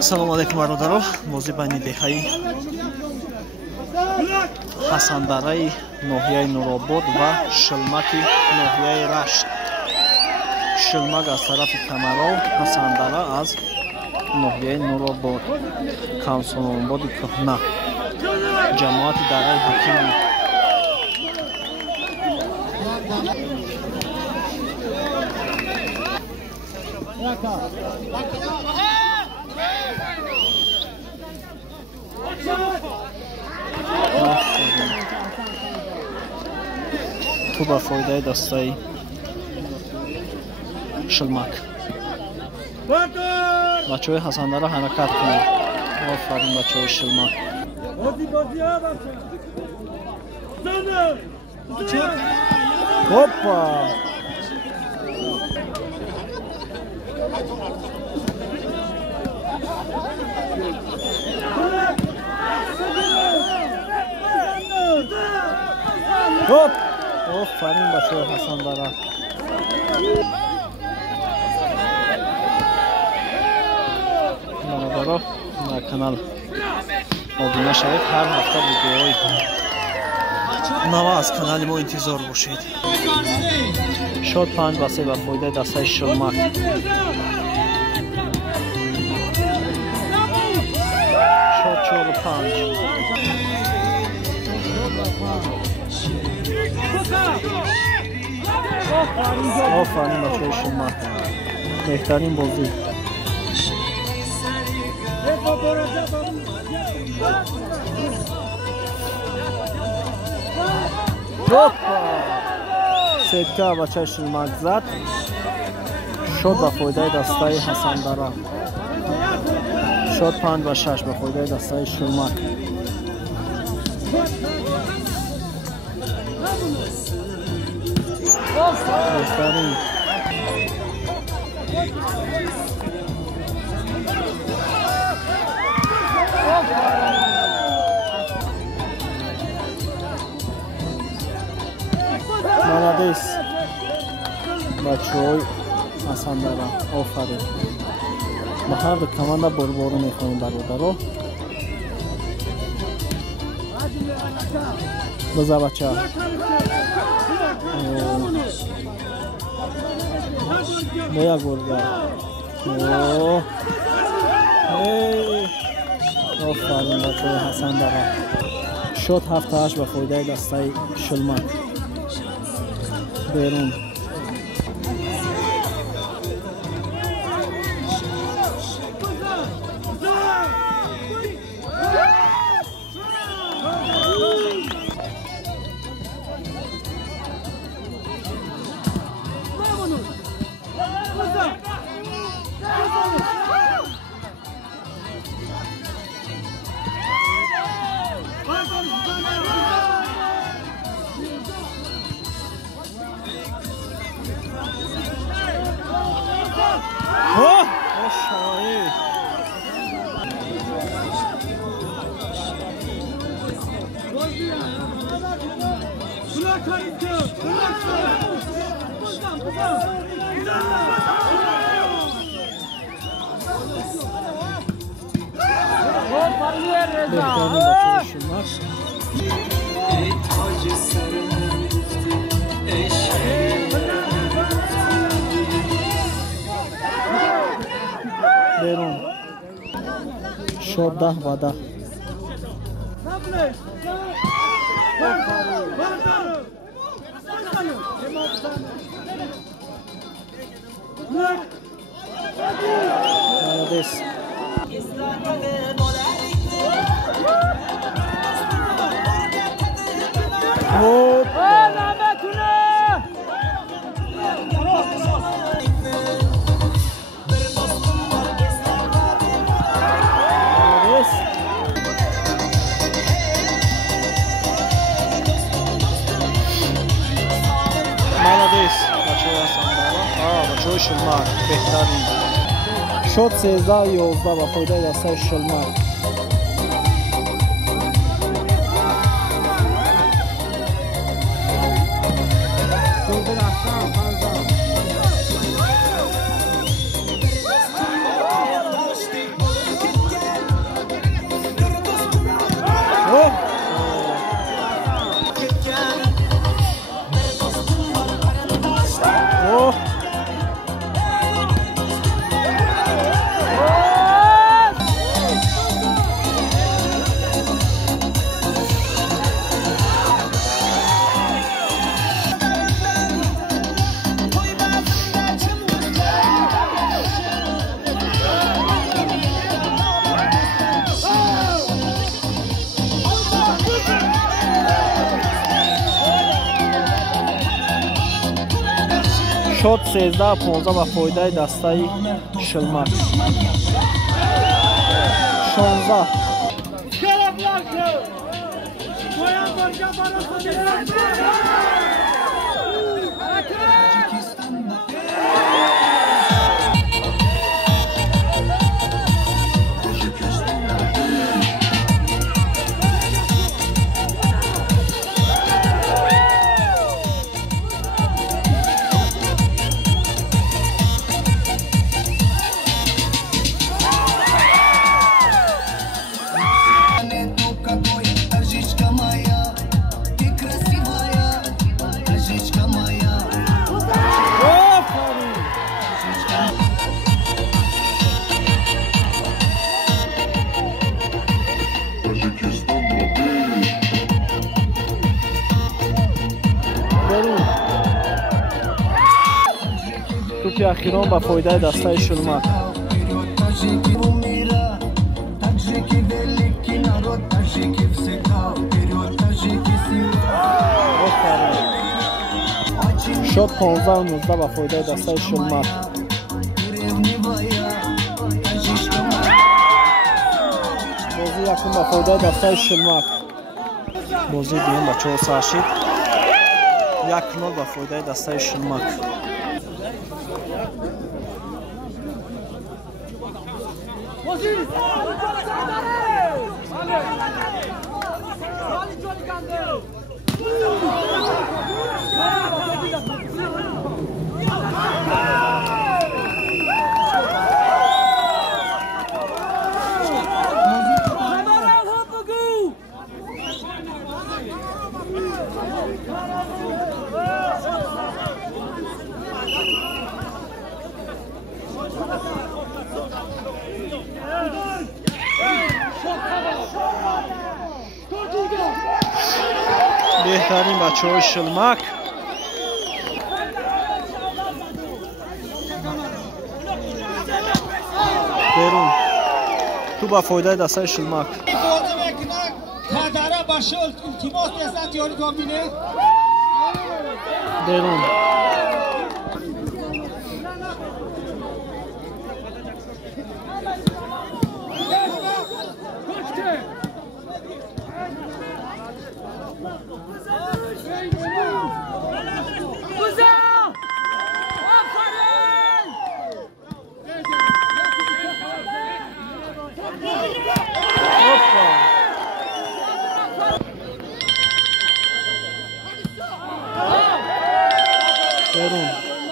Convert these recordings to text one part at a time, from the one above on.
Салому алейкум бародаро. Бозӣ байни деҳаи Ҳасандараи ноҳияи Нуробод ва Шилмаки ноҳияи Рашт. Шилмак аз тарафи Камаро, Ҳасандара аз ноҳияи Нуробод. Камсонободи кӯҳна. Ҷамоати дараи ҳакими تو با فایده دستای شلمک بچه های حسندره حرکت کنید. آفرین بچه های شلمک. هوپا هوپ آفرین بچه های حسندره. برادرها در کانال آبونه شوید. هر هفته ویدیوهای نو از کانال ما انتظار باشید. شد 5 با 3 با فایده دستای شلمک. شد 45. آفرین بچه شلمک. بهترین بازی. سکه بچه شلمک زد. شد با فایده دستای حسندره. شد 5 و 6 با فایده دستای شلمک. بهترین молодец бачаҳои ҳасандара. офарин. ба ҳар ду команда борбору мехоҳем бародаро. биза бача бо як боргар. офарин бачаҳои ҳасандара. шод 7-8 ба фоидаи дастаи шилмак. بیرون بهترین بچه شلمک. بیرون شد 10 و 10. молодец. молодец бачаҳои ҳасандара. бачаҳои шилмак беҳтарин. шод 13-11 ба фоидаи дастаи шилмак. شد 13-15 با فایده دسته شلمک. 16 توپی اخیران با فایده دسته شلمک. شد 15-19 با فایده دسته شلمک. بازی یکم با فایده دسته شلمک. بازی دوم با 4 شد 1-0 با فایده دسته شلمک. بهترین بچه های شلمک. بیرون تو با فایده دسته شلمک. بیرون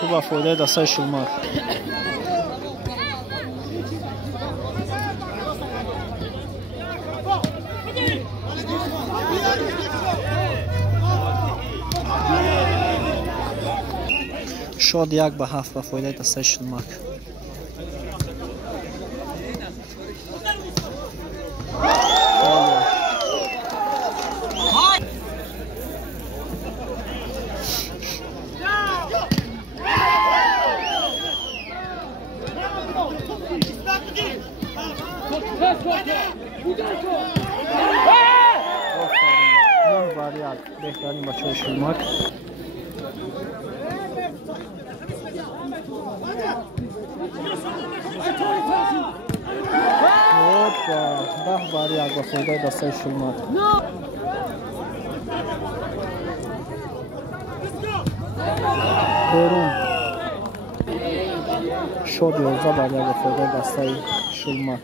تو با فایده دسته شلمک. شد 1-7 با فایده دسته شلمک. بهترین بچه شلمک. ده باری یک با فایده دسته شلمک. بیرون شد 11 باری یک با فایده دسته شلمک.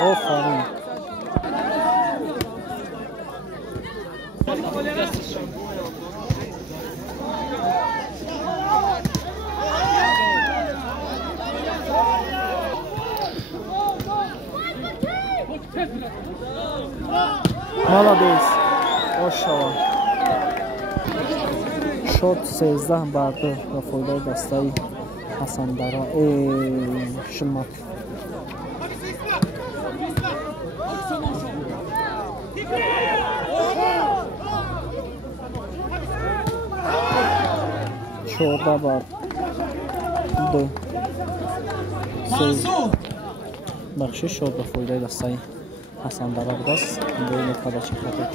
آفرین. Молодец. Ошава. Шот 13 барда ба фоидаи дастаи Ҳасандара Шилмак. Чорда бар 2 бахшиш шуд ба фоидаи дастаи Hasandara budas. Beyni kadar çıkmadı.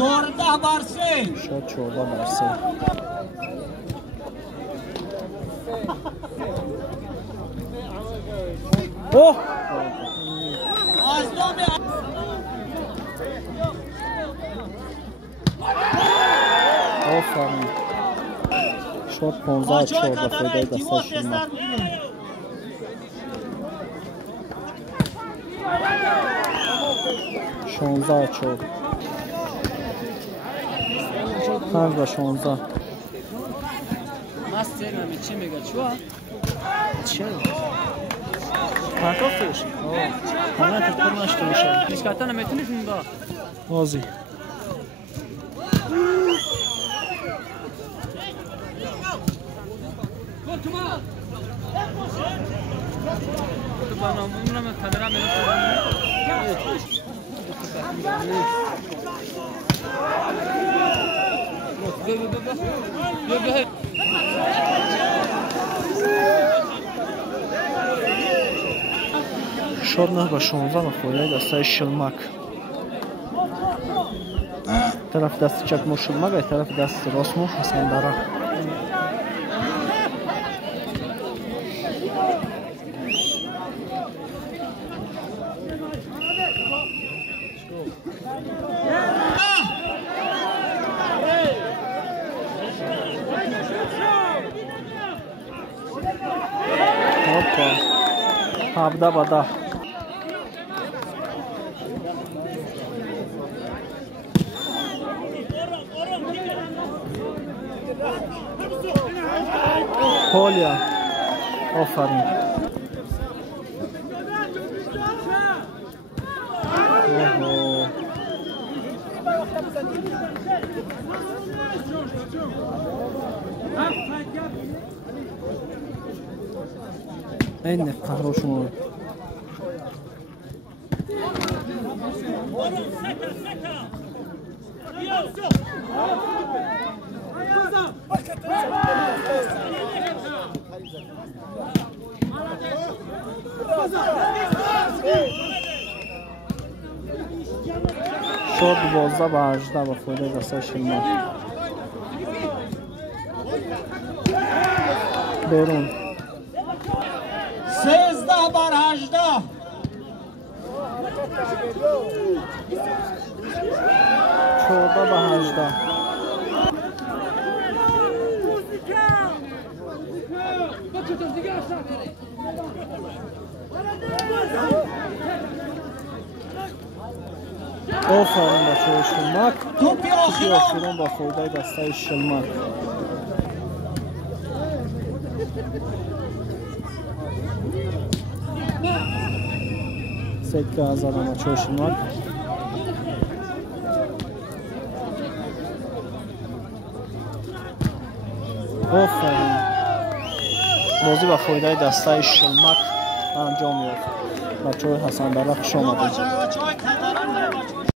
14 barse. Şot 14 barse. Oh! Aferin. Şot 15 çorba fayday dasta şunlar. Şonza çor. Her da şonza. Master'ım için mi geçiyor? Çel. Kartoffel. Hemen tıkırın açtırmışım. Biz katana metini şunda. Vazi. Bana bununla mı kamera mı? Şodna ba 16 va foyda dasta şılmak. Taraf dasti çakmo şılmak, ay taraf dasti rosmo Hasandara. Hoppa. Habda bada. Polya. Aferin. Oho. Aynen хороший мой. Şort 12 bağışda va foyda dasta şılmak. Berun. 13 بر 18. Çorba bağışda. Aferin ba şılmak. توپی Ki آخرام. aferin ba foyda dasta şılmak. Setka azalama çoşulmak. Aferin. Bozi va foydai dastay shilmak anjom yofт. Bachahoi Hasandara xush omадед.